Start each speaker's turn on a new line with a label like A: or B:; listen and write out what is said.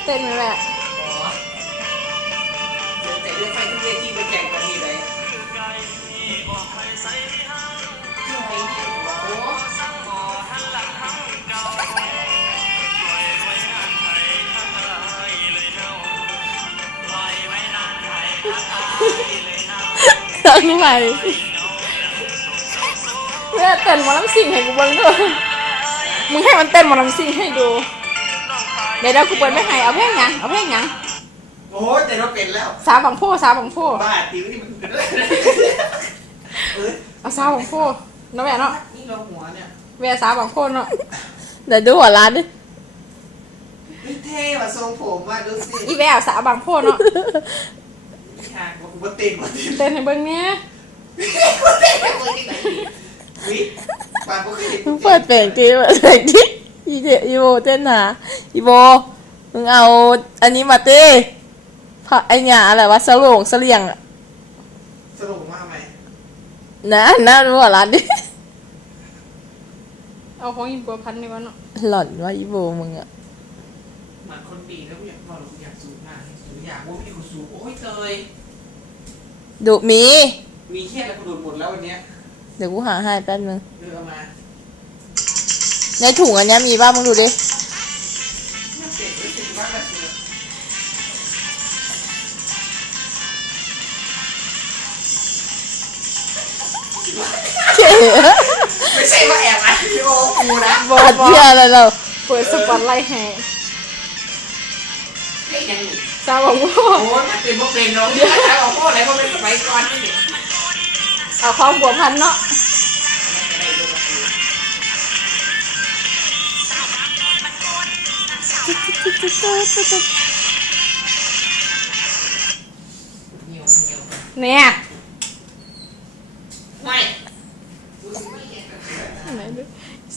A: ต้นไหมแม่
B: แต่เรื่องไฟทุกเวทีไปแข่งกันทีเลย
A: รู้ไหมเพื่อเต้นหมอลำซิ่งให้กูเบิ้งด้วยมึงให้มันเต้นหมอลำซิ่งให้ดูเดี๋ยวกูเปิดไม่ให้เอาเพลงยังเอาเพลงยัง
B: โอ้แต่เราเป็นแล้ว
A: สาวบางโพสาวบางโพ
B: บ้าตีที่มันเป็น
A: เอาสาวบางโพน้องแม่เนาะ
B: นี่เราหัวเนี่ย
A: แม่สาวบางโพเนาะเดี๋ยวดูหัวร้านดิ
B: เท่ว่ะทรงผมว่ะดูสิ
A: อีแววสาวบางโพเนาะ
B: ฉากว่ากูเต้นมา
A: เต้นให้เบิ้งเนี้ย
B: บางก็เคย
C: เปิดเพลงจีเปิดเพลงจีอีโบเต้นหาอีโบมึงเอาอันนี้มาเต้พระไอเนี่ยอะไรวะสลงเสลียง
B: สรุปมาไหม
C: น่ารู้ว่าร้านดิ
A: เอาของอิมปัวพันในวันเนาะ
C: หล่อนว่าอีโบมึงอะ
B: เหมือนคนปีแล้วอยากบอกอยากสูงมากสูงอยากว่าพี่กูสูงโอ้ยเตย
C: ดูมี
B: แค่แล้วกูโดนหมดแล้ววันเนี้ย
C: เดี๋ยวกูหาให้แป๊บนึง
B: เดินมา
C: ในถุงอันนี้มีบ้างมึงดูดิ
B: ไม่ใช่ว่าแอบนะพี่โอ้กูนะ
C: อัดเที่ยอะไรเรา
A: เปิดสปอตไลท์ให้สาวบางโพ
B: โอ้ยมันเป็นพวกเป็นน้องเนี่ยสาวบางโพอะไรพวกเป็นสมัยก่อนนี่
A: เอาของบัวพันเนาะเนี่ย
B: ไม่